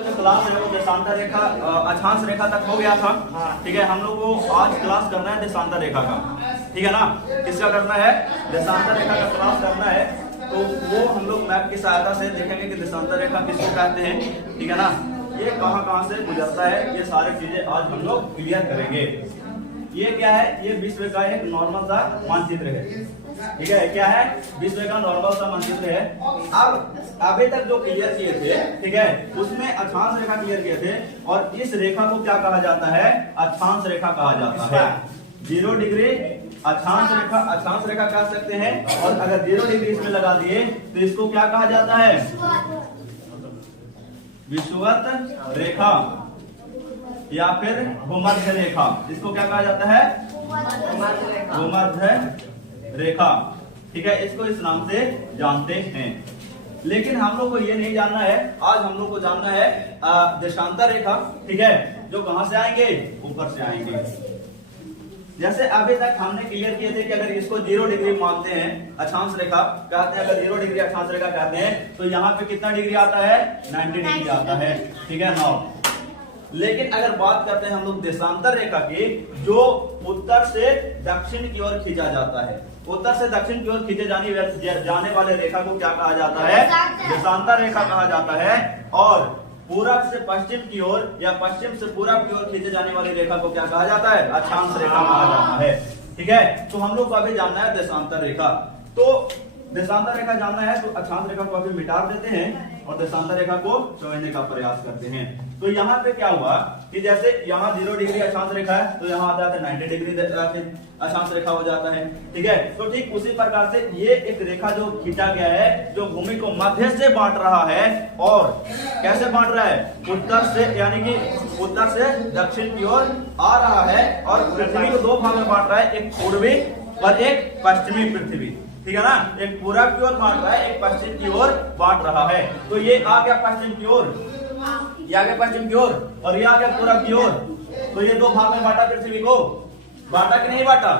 जो क्लास है वो देशांतर रेखा अक्षांश रेखा तक हो गया था। ठीक है, हम लोग को आज क्लास करना है देशांतर रेखा का। ठीक है ना, किसका करना है? देशांतर रेखा का क्लास करना है। तो वो हम लोग मैप की सहायता से देखेंगे कि देशांतर रेखा किसको कहते हैं। ठीक है ना, ये कहाँ से गुजरता है, ये सारी चीजें आज हम लोग क्लियर करेंगे। ये क्या है? ये विश्व का एक नॉर्मल सा मानचित्र है। ठीक है, क्या है? विश्व का नॉर्मल सा मानचित्र है। अब अभी तक जो क्लियर किए थे, ठीक है, उसमें अक्षांश रेखा क्लियर किए थे, और इस रेखा को क्या कहा जाता है? अक्षांश रेखा कहा जाता है। 0 डिग्री अक्षांश रेखा कह सकते हैं। और अगर 0 डिग्री इसमें लगा दिए तो इसको क्या कहा जाता है? विषुवत रेखा या फिर भूमध्य रेखा। इसको क्या कहा जाता है? भूमध्य रेखा। ठीक है, इसको इस नाम से जानते हैं। लेकिन हम लोग को ये नहीं जानना है, आज हम लोग को जानना है देशांतर रेखा। ठीक है, जो कहां से आएंगे? ऊपर से आएंगे। जैसे अभी तक हमने क्लियर किए थे कि अगर इसको 0 डिग्री मानते हैं, अक्षांश रेखा कहते हैं, अगर 0 डिग्री अक्षांश रेखा कहते हैं, तो यहाँ पे कितना डिग्री आता है? 90 डिग्री आता है। ठीक है ना। लेकिन अगर बात करते हैं हम लोग देशांतर रेखा की, जो उत्तर से दक्षिण की ओर खींचा जाता है, उत्तर से दक्षिण की ओर खींचे जाने वाले रेखा को क्या कहा जाता है? देशांतर रेखा कहा जाता है। और पूरब से पश्चिम की ओर या पश्चिम से पूरब की ओर खींचे जाने वाली रेखा को क्या कहा जाता है? अक्षांश रेखा कहा जाता है। ठीक है, तो हम लोग को अभी जानना है देशांतर रेखा। तो देशांतर रेखा जानना है तो अक्षांश रेखा को अभी मिटा देते हैं और देशांतर रेखा को समझने का प्रयास करते हैं। तो यहाँ पे क्या हुआ कि जैसे यहाँ 0 डिग्री अक्षांश रेखा है, तो यहाँ आ जाता है 90 डिग्री अक्षांश रेखा हो जाता है। ठीक है, तो ठीक उसी प्रकार से ये एक रेखा जो खींचा गया है, जो भूमि को मध्य से बांट रहा है। और कैसे बांट रहा है? उत्तर से, यानी कि उत्तर से दक्षिण की ओर आ रहा है और पृथ्वी को 2 भाग में बांट रहा है, एक पूर्वी और एक पश्चिमी पृथ्वी। ठीक है ना, एक पूरब की ओर बांट रहा है, एक पश्चिम की ओर बांट रहा है। तो ये आ गया पश्चिम की ओर, ये आ गया पश्चिम की ओर, और ये आ गया पूरब की ओर। तो ये 2 भाग में बांटा पृथ्वी को, बांटा कि नहीं बांटा?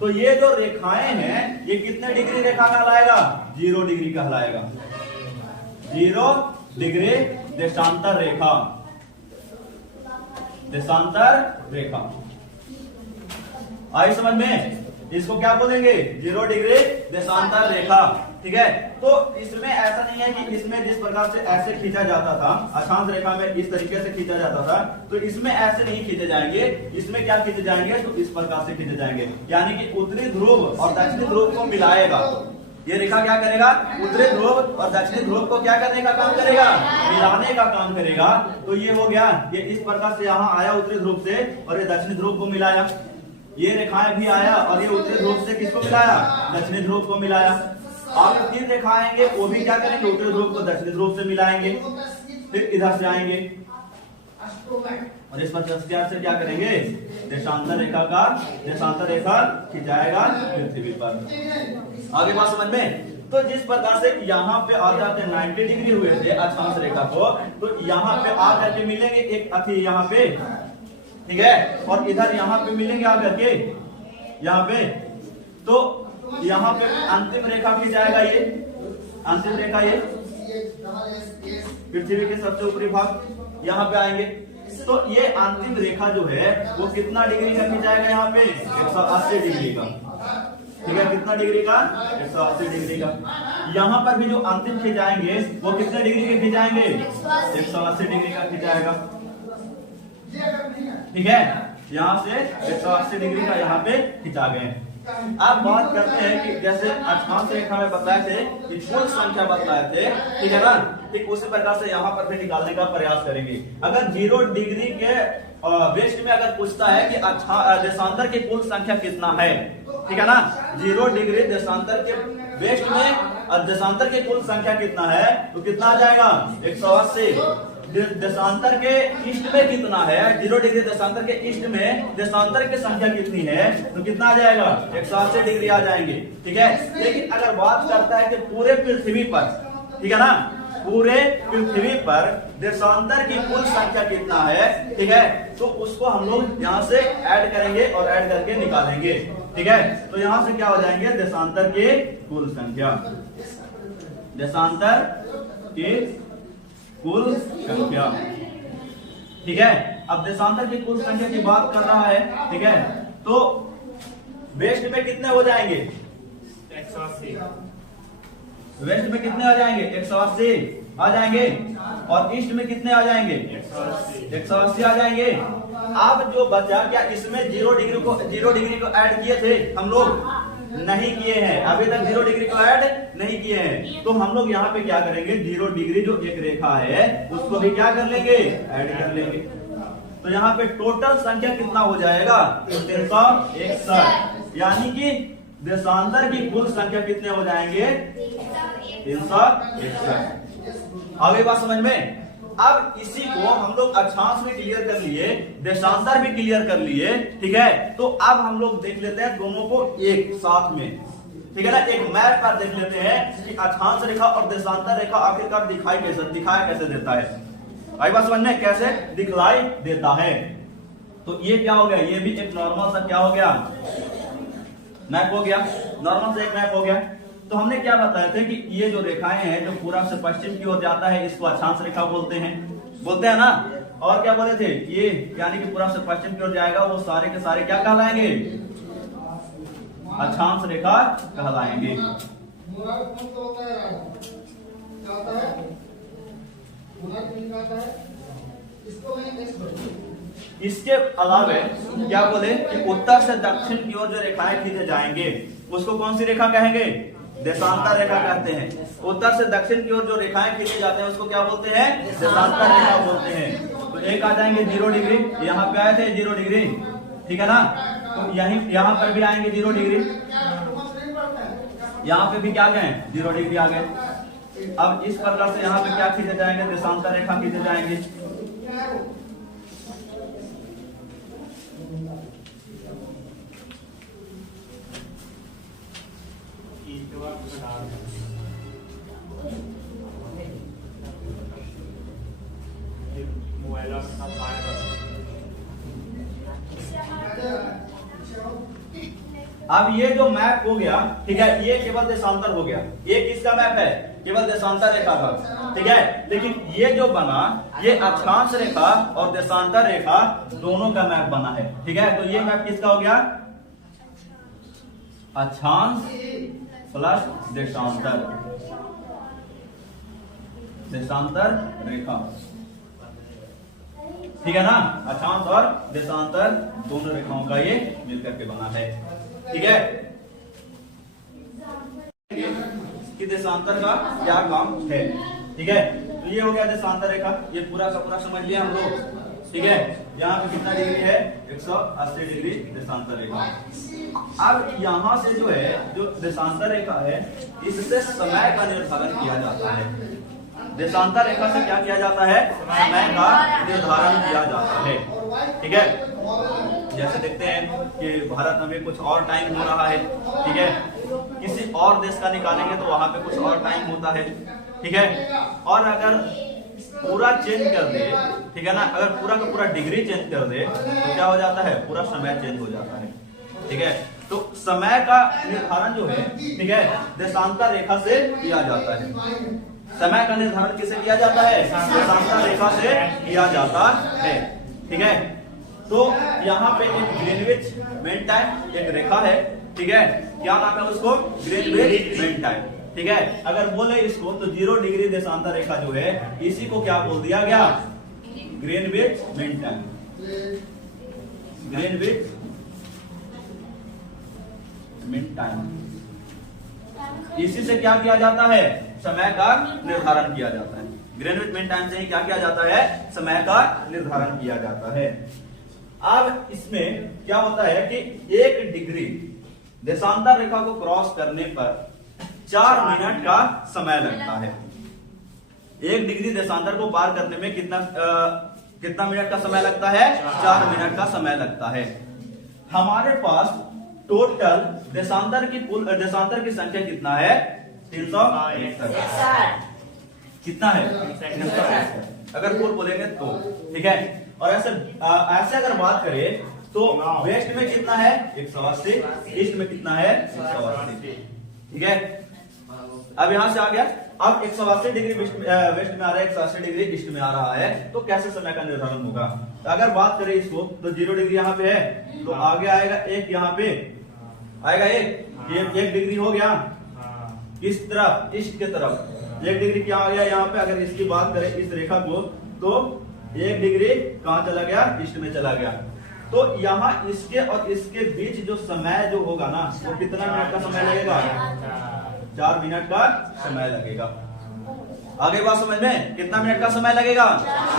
तो ये जो रेखाएं हैं, ये कितने डिग्री रेखा कहलाएगा? 0 डिग्री कहलाएगा। 0 डिग्री देशांतर रेखा, देशांतर रेखा। आई समझ में? इसको क्या बोलेंगे? 0 डिग्री देशांतर रेखा। ठीक है, तो इसमें ऐसा नहीं है कि इसमें जिस प्रकार से ऐसे खींचा जाता था, अक्षांश रेखा में इस तरीके से खींचा जाता था, तो इसमें ऐसे नहीं खींचे जाएंगे। इसमें क्या खींचे जाएंगे? तो इस प्रकार से खींचे जाएंगे, यानी कि उत्तरी ध्रुव और दक्षिणी ध्रुव को मिलाएगा। ये रेखा क्या करेगा? उत्तरी ध्रुव और दक्षिणी ध्रुव को क्या करने का काम करेगा? मिलाने का काम करेगा। तो ये हो गया, ये इस प्रकार से यहाँ आया उत्तरी ध्रुव से और ये दक्षिणी ध्रुव को मिलाया। ये रेखाएं भी आया और ये उत्तरी ध्रुव से किसको मिलाया? दक्षिणी ध्रुव को मिलाया। आगे 3 रेखाएं आएंगे, वो भी क्या करेंगे? उत्तरी ध्रुव को दक्षिणी ध्रुव से मिलाएंगे, फिर इधर से आएंगे और इस प्रकार से क्या करेंगे? देशांतर रेखा खिंचाएगा पृथ्वी पर। आगे बात समझ में? तो जिस प्रकार से यहाँ पे आ जाते 90 डिग्री हुए थे अक्षांश रेखा को, तो यहाँ पे आ करके मिलेंगे एक अथी यहाँ पे। ठीक है, और इधर यहाँ पे मिलेंगे आकर के यहाँ पे। तो यहाँ पे अंतिम रेखा खिंचाएगा, ये अंतिम रेखा, ये पृथ्वी के सबसे ऊपरी भाग यहाँ पे आएंगे। तो ये अंतिम रेखा जो है वो कितना डिग्री का खिंचाएगा? यहाँ पे 180 डिग्री का। ठीक है, कितना डिग्री का? 180 डिग्री का। यहाँ पर भी जो अंतिम खिंचाएंगे वो कितने डिग्री के खिंचाएंगे? 180 डिग्री का खिंचाएगा। ठीक है, यहाँ से 180 डिग्री का यहाँ पे खिंचा गए। अब बात करते हैं कि जैसे अक्षांश रेखा में बताए थे कि कुल संख्या बताए थे, ठीक है ना, ठीक उसी प्रकार से यहाँ पर भी निकालने का प्रयास करेंगे। अगर 0 डिग्री के वेस्ट में अगर पूछता है कि देशांतर की कुल संख्या कितना है, ठीक है ना, 0 डिग्री देशांतर के वेस्ट में देशांतर की कुल संख्या कितना है, तो कितना आ जाएगा? 180। देशांतर के ईस्ट में कितना है? 0 डिग्री देशांतर के ईस्ट में देशांतर की संख्या कितनी है, तो कितना आ जाएगा? 180 डिग्री आ जाएंगे। ठीक है, लेकिन अगर बात करता है कि पूरे पृथ्वी पर, ठीक है ना, पूरे पृथ्वी पर देशांतर की कुल संख्या कितना है, ठीक है, तो उसको हम लोग यहाँ से ऐड करेंगे और ऐड करके निकालेंगे। ठीक है, तो यहाँ से क्या हो जाएंगे? देशांतर की कुल संख्या, देशांतर की कुल संख्या। ठीक है। अब देशांतर की कुल संख्या की बात कर रहा है, ठीक है, तो वेस्ट में कितने हो जाएंगे? 180। वेस्ट में कितने आ जाएंगे? 180 आ जाएंगे। और ईस्ट में कितने आ जाएंगे? 180 आ जाएंगे। अब जो बचा क्या, इसमें 0 डिग्री को ऐड किए थे हम लोग? नहीं किए हैं, अभी तक 0 डिग्री को ऐड नहीं किए हैं। तो हम लोग यहाँ पे क्या करेंगे, 0 डिग्री जो एक रेखा है उसको भी क्या कर लेंगे, ऐड कर लेंगे। तो यहाँ पे टोटल संख्या कितना हो जाएगा? 361। यानी कि देशांतर की कुल संख्या कितने हो जाएंगे? 361। आ गई बात समझ में? अब इसी को हम लोग अक्षांश भी क्लियर कर लिए, देशांतर भी क्लियर कर लिए, ठीक है। तो अब हम लोग देख लेते हैं दोनों को एक साथ में, ठीक है ना। एक मैप पर देख लेते हैं कि अक्षांश रेखा और देशांतर रेखा आखिरकार दिखाई कैसे देता है। आई बात समझ में? कैसे दिखलाई देता है। तो ये क्या हो गया, ये भी एक नॉर्मल सा क्या हो गया, मैप हो गया, नॉर्मल से एक मैप हो गया। तो हमने क्या बताया था कि ये जो रेखाएं हैं जो पूर्व से पश्चिम की ओर जाता है इसको अक्षांश रेखा बोलते हैं ना। और क्या बोले थे, ये यानी कि पूर्व से पश्चिम की ओर जाएगा वो सारे के सारे क्या कहलाएंगे? अक्षांश रेखा कहलाएंगे। इसके अलावा क्या बोले कि उत्तर से दक्षिण की ओर जो रेखाएं खींचे जाएंगे उसको कौन सी रेखा कहेंगे? देशांतर रेखा कहते हैं। उत्तर से दक्षिण की ओर जो रेखाएं खींचे जाते हैं उसको क्या बोलते हैं? देशांतर रेखा बोलते हैं। तो एक आ जाएंगे 0 डिग्री, यहाँ पे आए थे 0 डिग्री, ठीक है ना। तो यहाँ पर भी आएंगे 0 डिग्री, यहाँ पे भी क्या गए 0 डिग्री आ गए। अब इस प्रकार से यहाँ पे क्या खींचे जाएंगे? देशांतर रेखा खींचे जाएंगे। अब ये जो मैप हो गया, ठीक है, ये केवल देशांतर हो गया। ये किसका मैप है? केवल देशांतर रेखा का, ठीक है। लेकिन ये जो बना ये अक्षांश रेखा और देशांतर रेखा दोनों का मैप बना है, ठीक है। तो ये मैप किसका हो गया? अक्षांश प्लस देशांतर रेखा, ठीक है ना। अक्षांश और देशांतर दोनों रेखाओं का ये मिलकर के बना है, ठीक है। कि देशांतर का क्या काम है, ठीक है। तो ये हो गया देशांतर रेखा, ये पूरा का पूरा समझ लिया हम लोग, ठीक है। यहाँ पे कितना डिग्री है? 180 डिग्री देशांतर रेखा। अब यहाँ से जो है जो देशांतर रेखा है इससे समय का निर्धारण किया जाता है। देशांतर रेखा से क्या किया जाता है? समय का निर्धारण किया जाता है, ठीक है। जैसे देखते हैं कि भारत में कुछ और टाइम हो रहा है, ठीक है। किसी और देश का निकालेंगे तो वहां पे कुछ और टाइम होता है, ठीक है। और अगर पूरा चेंज कर दे, ठीक है ना, अगर पूरा का पूरा डिग्री चेंज कर दे तो क्या हो जाता है? पूरा समय चेंज हो जाता है, ठीक है। तो समय का निर्धारण जो है, ठीक है, देशांतर रेखा से किया जाता है। समय का निर्धारण किससे किया जाता है? देशांतर रेखा से किया जाता है, ठीक है। तो यहाँ पे एक ग्रीनविच मीन टाइम एक रेखा है, ठीक है। क्या नाम है उसको? ग्रीनविच मीन टाइम, ठीक है। अगर बोले इसको तो 0 डिग्री देशांतर रेखा जो है इसी को क्या बोल दिया गया? Greenwich mean time, Greenwich mean time. इसी से क्या किया जाता है? समय का निर्धारण किया जाता है। ग्रीनविच मीन टाइम से ही क्या किया जाता है? समय का निर्धारण किया जाता है। अब इसमें क्या होता है कि 1 डिग्री देशांतर रेखा को क्रॉस करने पर 4 मिनट का समय लगता है। 1 डिग्री देशांतर को पार करने में कितना मिनट का समय लगता है? 4 मिनट का समय लगता है। हमारे पास टोटल देशांतर की संख्या कितना है? 361। कितना है? अगर कुल बोलेंगे तो, ठीक है। और ऐसे अगर बात करें तो वेस्ट में कितना है? 180, ईस्ट में कितना है? 180, ठीक है। अब यहां से आ गया अब 180 डिग्री वेस्ट में आ रहा है, 180 डिग्री ईस्ट में आ रहा है, तो कैसे समय का निर्धारण होगा? तो अगर बात करें इसको तो 0 डिग्री यहाँ पे है, तो आगे आएगा एक, यहाँ पे आएगा एक, ये 1 डिग्री हो गया इस तरफ, ईस्ट के तरफ 1 डिग्री क्या आ गया यहाँ पे। अगर इसकी बात करें इस रेखा को, तो 1 डिग्री कहाँ चला गया? ईस्ट में चला गया। तो यहाँ इसके और इसके बीच जो समय जो होगा ना, वो कितना मिनट का समय लगेगा? 4 मिनट का समय लगेगा। आगे बात समझ में, कितना मिनट का समय लगेगा?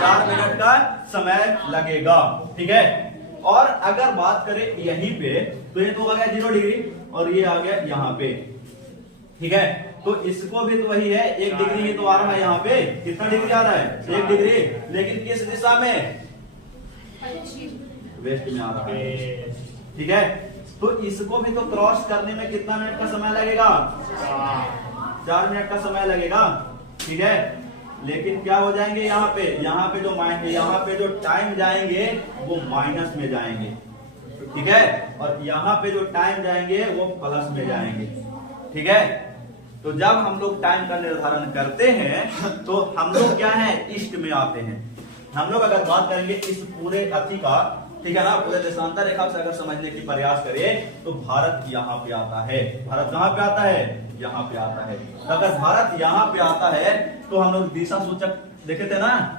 4 मिनट का समय लगेगा, ठीक है। और अगर बात करें यहीं पे, तो ये तो आ गया 0 डिग्री और ये आ गया यहाँ पे, ठीक है। तो इसको भी तो वही है, 1 डिग्री ही तो आ रहा है यहाँ पे। कितना डिग्री आ रहा है? 1 डिग्री, लेकिन किस दिशा में? वेस्ट में आ रहा है, ठीक है। तो इसको भी तो क्रॉस करने में कितना मिनट का समय लगेगा? 4 मिनट का समय लगेगा, ठीक है। लेकिन क्या हो जाएंगे यहाँ पे जो टाइम जाएंगे वो माइनस में जाएंगे, ठीक है। और यहाँ पे जो टाइम जाएंगे वो प्लस में जाएंगे, ठीक है। तो जब हम लोग टाइम का निर्धारण करते हैं तो हम लोग क्या है? ईस्ट में आते हैं। हम लोग अगर बात करेंगे इस पूरे अति का, ठीक है ना, पूरे देशांतर रेखा से अगर समझने की प्रयास करें तो भारत यहाँ पे आता है। भारत कहाँ पे आता है? यहाँ पे आता है। तो अगर भारत यहाँ पे आता है तो हम लोग दिशा सूचक देखे थे ना,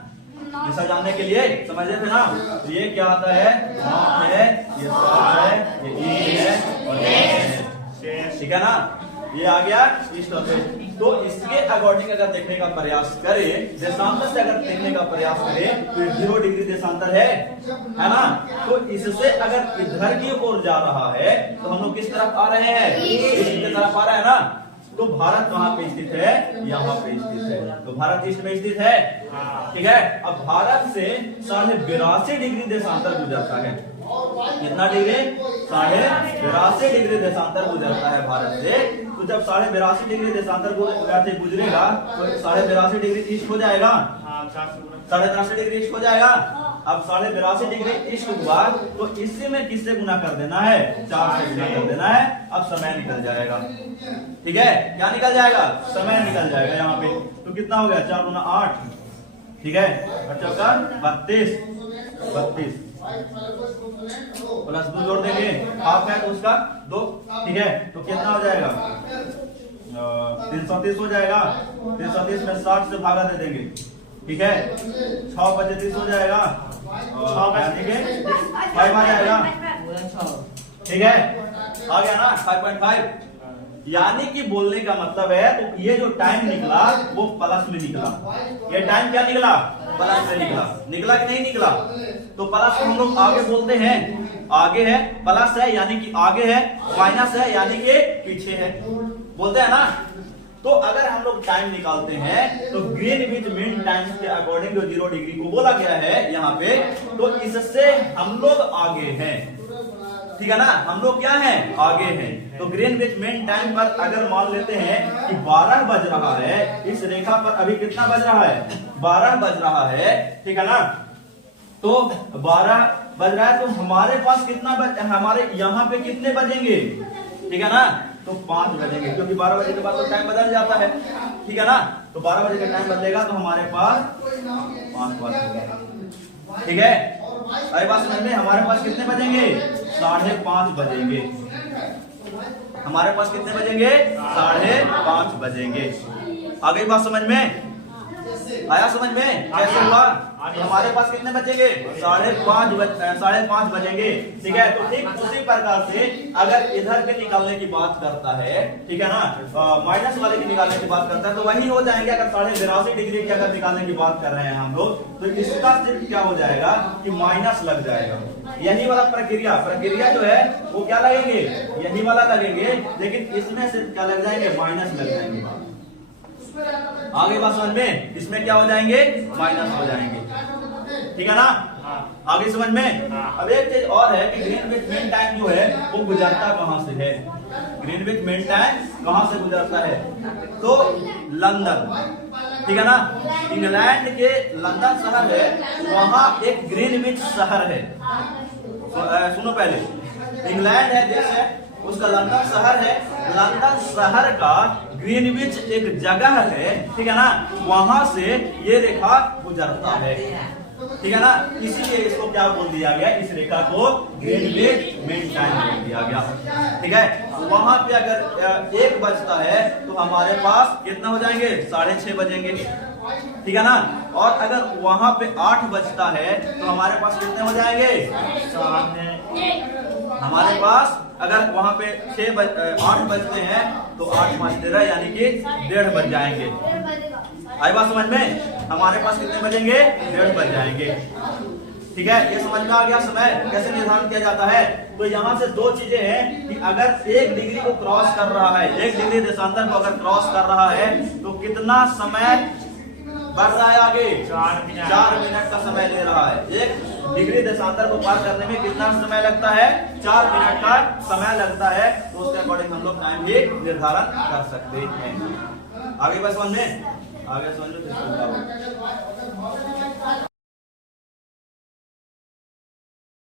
दिशा जानने के लिए समझे थे ना। तो ये क्या आता है? नॉर्थ है, ये साउथ है, ये ईस्ट है और ये है, ठीक है ना। ये आ गया ईस्ट और वेस्ट। तो इसके अकॉर्डिंग अगर देखने का प्रयास करें, देशांतर से अगर देखने का प्रयास करें तो 0 डिग्री देशांतर है ना। तो इससे अगर इधर की ओर जा रहा है तो हम लोग किस तरफ आ रहे हैं? ईस्ट की तरफ आ रहे हैं ना। तो भारत कहाँ पे स्थित है? यहाँ पे स्थित है। तो भारत ईस्ट में स्थित है, ठीक है। अब भारत से 82.5 डिग्री देशांतर गुजरता है। कितना डिग्री? 82.5 डिग्री देशांतर गुजरता है भारत से। तो जब 82.5 डिग्री देशांतर गुजरेगा तो 82.5 डिग्री ईस्ट हो जाएगा, 83.5 डिग्री ईस्ट हो जाएगा। अब 82.5 डिग्री ईस्ट हुआ तो इसी में किससे गुना कर देना है? 4 से गुना कर देना है। अब समय निकल जाएगा, ठीक है। क्या निकल जाएगा? समय निकल जाएगा यहाँ पे। तो कितना हो गया? 4 गुना 8, ठीक है, 32 प्लस 2 जोड़ देंगे, हाफ है तो उसका 2, ठीक है। तो कितना हो जाएगा? 330 हो जाएगा। 330 में 60 से भागा दे देंगे, ठीक है। 6 बचे 30 हो जाएगा, 5 आ जाएगा, ठीक है। आ गया ना 5.5। यानी कि बोलने का मतलब है, तो ये जो टाइम निकला वो प्लस में निकला। ये टाइम क्या निकला? प्लस में निकला। निकला कि नहीं निकला? तो प्लस को हम लोग आगे बोलते हैं, आगे है, प्लस है यानी कि आगे है, माइनस है यानी कि पीछे है, बोलते हैं ना। तो अगर हम लोग टाइम निकालते हैं तो ग्रीनविच मीन टाइम के अकॉर्डिंग जो 0 डिग्री को बोला गया है यहाँ पे, तो इससे हम लोग आगे हैं, ठीक है ना। हम लोग क्या हैं? आगे हैं। तो ग्रीनविच मीन टाइम पर अगर मान लेते हैं कि 12 बज रहा है, इस रेखा पर अभी कितना बज रहा है? 12 बज रहा है, ठीक है ना। तो 12 बज रहा है तो हमारे पास कितना हमारे यहाँ पे कितने बजेंगे? ठीक है ना। तो 5 बजेंगे, क्योंकि 12 बजे के बाद तो टाइम बदल जाता है, ठीक है ना। तो 12 बजे का टाइम बदलेगा तो हमारे पास 5 बजेंगे, ठीक है। अरे बात समझ में, हमारे पास कितने बजेंगे? 5:30 बजेंगे। हमारे पास कितने बजेंगे? 5:30 बजेंगे। आ गई बात समझ में? आया समझ में? कैसे हुआ? हमारे पास कितने बजेंगे? 5:30 बजेंगे, ठीक है। तो ठीक उसी प्रकार से अगर इधर के निकालने की बात करता है, ठीक है ना, माइनस वाले की निकालने की बात करता है तो वही हो जाएंगे। अगर 82.5 डिग्री की अगर निकालने की बात कर रहे हैं हम लोग, तो इसका सिर्फ क्या हो जाएगा कि माइनस लग जाएगा। यही वाला प्रक्रिया जो है वो क्या लगेंगे? यही वाला लगेंगे, लेकिन इसमें सिर्फ क्या लग जाएंगे? माइनस लग जाएंगे। आगे बात समझ में? इसमें क्या हो जाएंगे? माइनस हो जाएंगे, ठीक है ना। आगे समझ में? अब एक चीज और है कि ग्रीनविच मीन टाइम जो है वो गुजरता कहां से है? ग्रीनविच मीन टाइम कहां से गुजरता है? तो लंदन, ठीक है ना। इंग्लैंड के लंदन शहर है, वहां एक ग्रीनविच शहर है। सुनो पहले, इंग्लैंड है देश है, उसका लंदन शहर है, लंदन शहर का ग्रीनविच एक जगह है, ठीक है ना, वहां से ये रेखा गुजरता है, ठीक है ना, इसीलिए इसको क्या बोल दिया गया, इस रेखा को ग्रीनविच मीन टाइम बोल दिया गया, ठीक है। वहां पे अगर 1 बजता है तो हमारे पास कितना हो जाएंगे, 6:30 बजेंगे, ठीक है ना, और अगर वहां पे 8 बजता है तो हमारे पास कितने हो जाएंगे, हमारे पास अगर वहां पे 8 बजते हैं तो 8 5 13 यानी कि 1:30 बज जाएंगे। आई बात समझ में, हमारे पास कितने बजेंगे, 1:30 बज जाएंगे, ठीक है। ये समझ में आ गया समय कैसे निर्धारित किया जाता है। तो यहाँ से 2 चीजें हैं कि अगर 1 डिग्री को क्रॉस कर रहा है, 1 डिग्री देशांतर को अगर क्रॉस कर रहा है तो कितना समय बढ़ रहा है आगे, 4 मिनट का समय ले रहा है। 1 डिग्री देशांतर को पार करने में कितना समय लगता है, 4 मिनट का समय लगता है। तो उसके अकॉर्डिंग हम लोग टाइम भी निर्धारण कर सकते हैं। आगे बस समझ में, आगे समझ लो।